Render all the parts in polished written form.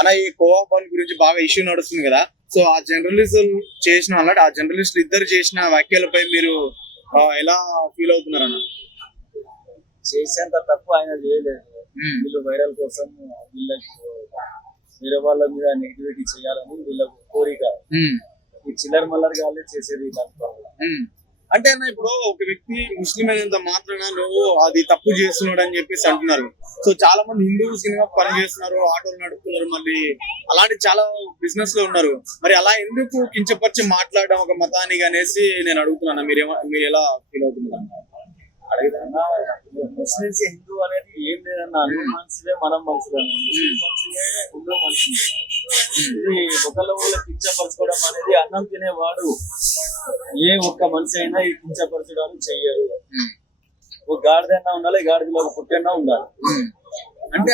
అలా ఈ కోవా బాల్ గురించి బాగా ఇష్యూ నడుస్తుంది కదా. సో ఆ జర్నలిస్టులు చేసిన అన్నట్టు ఆ జర్నలిస్టులు ఇద్దరు చేసిన వ్యాఖ్యలపై మీరు ఎలా ఫీల్ అవుతున్నారు అన్న? చేసేంత తప్పు ఆయన చేయలేదు. వీళ్ళు వైరల్ కోసం వీళ్ళకి వేరే వాళ్ళ మీద నెగిటివిటీ చేయాలని వీళ్ళకు కోరిక. ఈ చిల్లర మల్లర్ గాలే చేసేది. అంటే అన్న ఇప్పుడు ఒక వ్యక్తి ముస్లిం అయినంత మాత్రాన నువ్వు అది తప్పు చేస్తున్నాడు అని చెప్పేసి అంటున్నారు. సో చాలా మంది హిందూ సినిమా పని చేస్తున్నారు, ఆటోలు నడుపుతున్నారు, మళ్ళీ అలాంటి చాలా బిజినెస్ లో ఉన్నారు. మరి అలా ఎందుకు కించపరిచి మాట్లాడడం ఒక మతానికి అనేసి నేను అడుగుతున్నాను. మీరు ఎలా ఫీల్ అవుతున్నారు? అడిగినా ముస్లిమ్స్ హిందూ అనేది ఏం లేదన్న, అన్ని మనుషులే మనం మనుషులే, మనుషులే హిందూ మనుషులు. ఇది ఒకళ్ళ కించపరచుకోవడం అనేది అన్నం తినేవాడు ఏ ఒక్క మనిషి అయినా ఈ కించపరచడానికి చెయ్యరు. ఒక గాడిదన్నా ఉండాలి, గాడిదలో ఒక పుట్టన్నా ఉండాలి. అంటే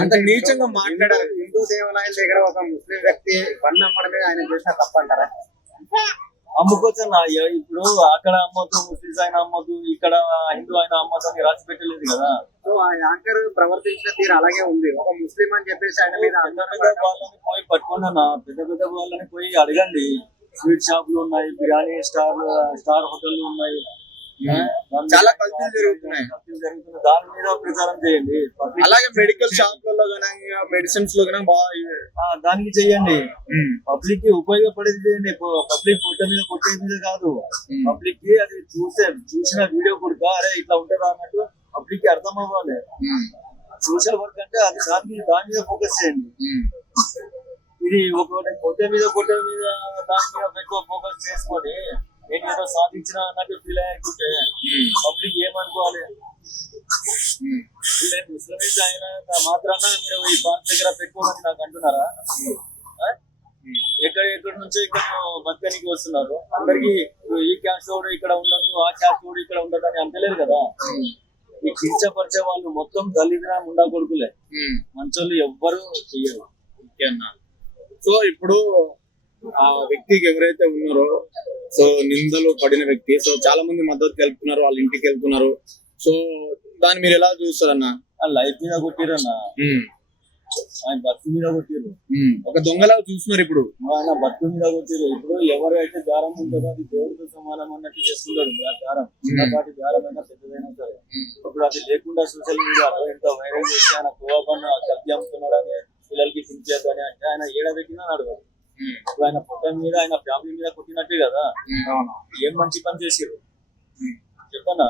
అంత నీచంగా మాట్లాడారు. హిందూ దేవాలయాల దగ్గర ఒక ముస్లిం వ్యక్తి బండి అమ్మడమే ఆయన చేసిన తప్పంటారా? అమ్ముకోవచ్చన్నా. ఇప్పుడు అక్కడ అమ్మొద్దు, ముస్లింస్ ఆయన అమ్మొద్దు, ఇక్కడ హిందూ ఆయన అమ్మొద్దు అని రాసి పెట్టలేదు కదా. సో ఆ యాంకర్ ప్రవర్తించిన తీరు అలాగే ఉంది. ఒక ముస్లిం అని చెప్పేసి ఆయన మీద పెద్ద వాళ్ళని పోయి పట్టుకోండి అన్న, పెద్ద వాళ్ళని పోయి అడగండి. స్వీట్ షాపులు ఉన్నాయి, బిర్యానీ స్టార్ హోటళ్లు ఉన్నాయి, చాలా కల్తీలు జరుగుతున్నాయి. దాని మీద ప్రచారం చేయండి. అలాగే మెడికల్ షాప్లలో మెడిసిన్స్ లో దానికి చెయ్యండి. పబ్లిక్ కి ఉపయోగపడేది చేయండి. పబ్లిక్ పొట్ట మీద కొట్టే మీద కాదు. పబ్లిక్ కి అది చూసిన వీడియో కూడా అరే ఇట్లా ఉంటుందా అన్నట్టు పబ్లిక్ కి అర్థం అవ్వాలి. సోషల్ వర్క్ అంటే అది దాని మీద ఫోకస్ చేయండి. ఇది ఒకటి పొట్ట మీద దాని మీద ఎక్కువ ఫోకస్ చేసుకొని నేను ఏదో సాధించిన అన్నట్టు ఫీల్ అయ్యాకుంటే పబ్లిక్ ఏమనుకోవాలి? ముస్లిమ్స్ అయిన మాత్రాన మీరు ఈ పార్క్ దగ్గర పెట్టుకోమని నాకు అంటున్నారా? ఎక్కడి నుంచో ఇక్కడ బతకనికి వస్తున్నారు. అందరికి ఈ క్యాస్ట్ కూడా ఇక్కడ ఉండదు, ఆ క్యాస్ట్ కూడా ఇక్కడ ఉండదు అని అంటలేరు కదా. ఈ కించపరిచే వాళ్ళు మొత్తం దళితుల ముండా కొడుకులే, మంచోళ్ళు ఎవ్వరు చెయ్యరు. సో ఇప్పుడు ఆ వ్యక్తికి ఎవరైతే ఉన్నారో, సో నిందలు పడిన వ్యక్తి, సో చాలా మంది మద్దతు తెలుపుతున్నారు, వాళ్ళ ఇంటికి వెళ్తున్నారు. సో దాన్ని మీరు ఎలా చూస్తారన్న? లైఫ్ మీద కొట్టిరన్న, ఆయన బతుకు మీద కొట్టిరు. ఒక దొంగలా చూస్తున్నారు ఇప్పుడు. ఆయన బతుకు మీద కొట్టిరు. ఇప్పుడు ఎవరైతే దారం ఉంటుందో అది దేవుడితో సమానం అన్నట్టు చేస్తున్నాడు. దారం చిన్నపాటి దారం అయినా పెద్దదైనా సరే. ఇప్పుడు అది లేకుండా సోషల్ మీడియా ఎంత వైరల్ చేసి ఆయన కోవబన్న కత్తి అమ్ముతున్నాడు అని పిల్లలకి తినిచేద్దు అని అంటే ఆయన ఏడాదికినా నడవదు. ఇప్పుడు ఆయన పొట్ట మీద ఆయన ఫ్యామిలీ మీద కొట్టినట్టే కదా. ఏం మంచి పని చేసిరు చెప్పనా?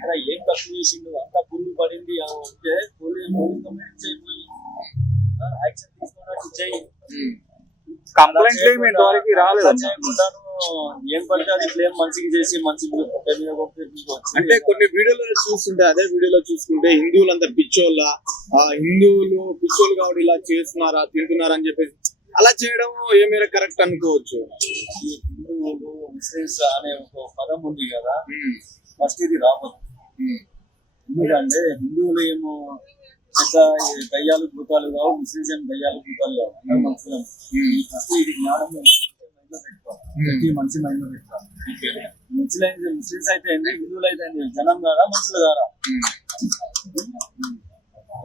ఆయన ఏం తప్పు చేసిండు? అంత పురుగు పడింది అంటే పోలీస్ కంప్లైంట్ అయిపోయి యాక్షన్ తీసుకున్నట్టు చెయ్యి. ఏం పడితే అది క్లెయిమ్ మంచిగా చేసి మంచి పొట్ట మీద కొట్టి. అంటే కొన్ని వీడియోలో చూస్తుంటే, అదే వీడియోలో చూసుకుంటే హిందువులు అంతా పిచ్చోళ్ళ, హిందువులు పిచ్చోళ్ళు కాబట్టి ఇలా చేస్తున్నారా తింటున్నారా అని చెప్పేసి అలా చేయడం ఏ మేర కరెక్ట్ అనుకోవచ్చు? ఈ హిందువులు ముస్లిమ్స్ అనే ఒక పదం ఉంది కదా, ఫస్ట్ ఇది రావద్దు. ఎందుకంటే హిందువులు ఏమో పెద్ద దయ్యాలు భూతాలు కావు, ముస్లిమ్స్ ఏమో దయ్యాలు భూతాలు కావు. అందరూ మనుషులు. ఫస్ట్ ఇది జ్ఞానం పెట్టుకోవాలి, మంచి మైండ్ పెట్టుకోవాలి. ముస్లిమ్స్ అయితే ఏంటి, హిందువులు అయితే ఏంటి, జనం కాదా మనుషులు కాదా?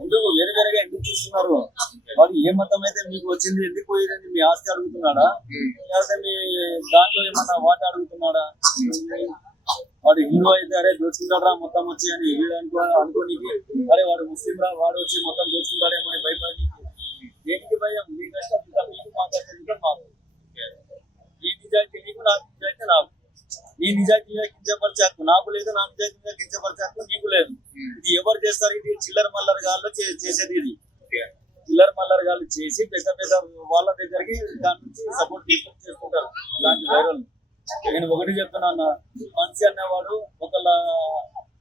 ఎందుకు వేరుగా ఎందుకు చూస్తున్నారు? వాడు ఏ మతం అయితే మీకు వచ్చింది, ఎందుకు పోయేది? మీ ఆస్తి అడుగుతున్నాడా, లేకపోతే మీ దాంట్లో ఏమన్నా వాట అడుగుతున్నాడా? వాడు హిందూ అయితే అరే దోచుకుంటాడా మొత్తం వచ్చి అని అనుకోనికి, అరే వాడు ముస్లిం రా వాడు వచ్చి మొత్తం దోచుకుంటాడేమో అని భయపడి దేనికి భయం? మీ కష్టం మీకు, మా కష్టం మాకు. ఈ నిజాయితీ నీకు, నా నిజాయితీ నాకు. నీ నిజాయితీ మీద కించపరిచే హక్కు నాకు లేదు, నా నిజాయితీ మీద కించపరిచే హక్కు నీకు లేదు. ఇది ఎవరు చేస్తారు? ఇది చిల్లర మల్లర గాల్లో చేసేది. ఇది చిల్లర మల్లర గాళ్ళు చేసి పెద్ద వాళ్ళ దగ్గరికి దాని నుంచి సపోర్ట్ చేసుకుంటారు ఇలాంటి వైరల్. నేను ఒకటి చెప్తున్నా, మనిషి అనేవాడు ఒకళ్ళ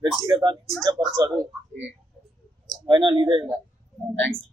వ్యక్తిగతాన్ని కించపరచాడు. ఫైనల్ ఇదే. థ్యాంక్స్.